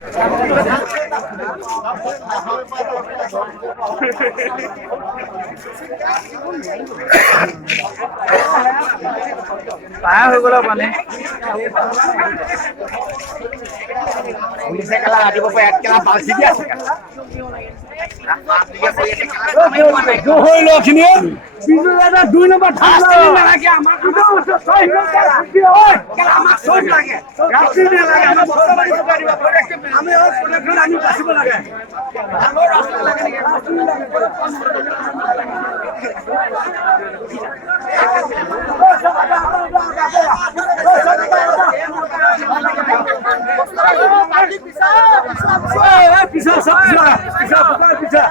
পাৰ হৈ গ'ল মানে পুলিচে কেলা ৰাতিব পাৰে এক কেলা বালছি দি আছে বিজু দাদা 2 নম্বৰ থাক নালাগে আমাক আমাক চোট লাগে ৰাস্তা নালাগে আমাক বস্তু বাড়ি দিব আমি প্ৰডাকশন আমি বাচিব লাগে আমাৰ ৰাস্তা লাগে নেকি পিছা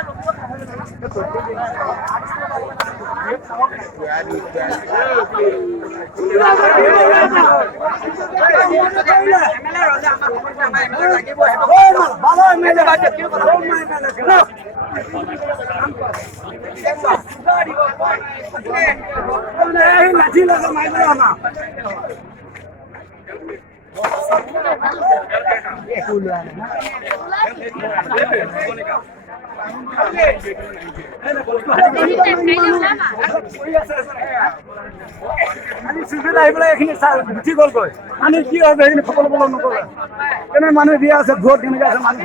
লাঠি লগা মাৰিব আমাৰ মানুহ দিয়া আছে ভোট কেনেকে আছে মানুহ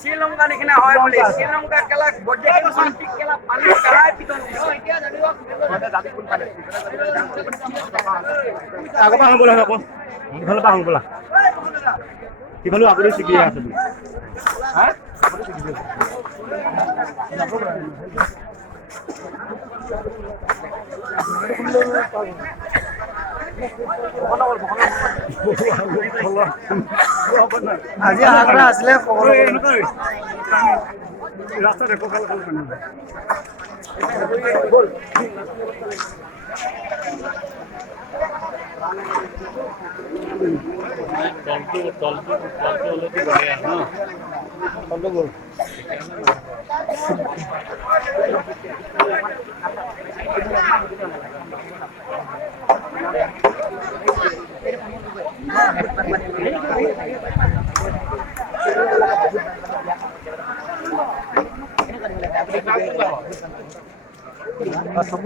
শ্ৰীলংকা নিচিনা হয় বুলি শ্ৰীলংকা কেলা আগৰ পৰা হ'বলা আকৌ ইফালৰ পৰা হ'বলা ইফালেও আপুনি শিকি আছে হা আজি আগ্ৰা আছিলে ৰাস্তা দেখো কাল सब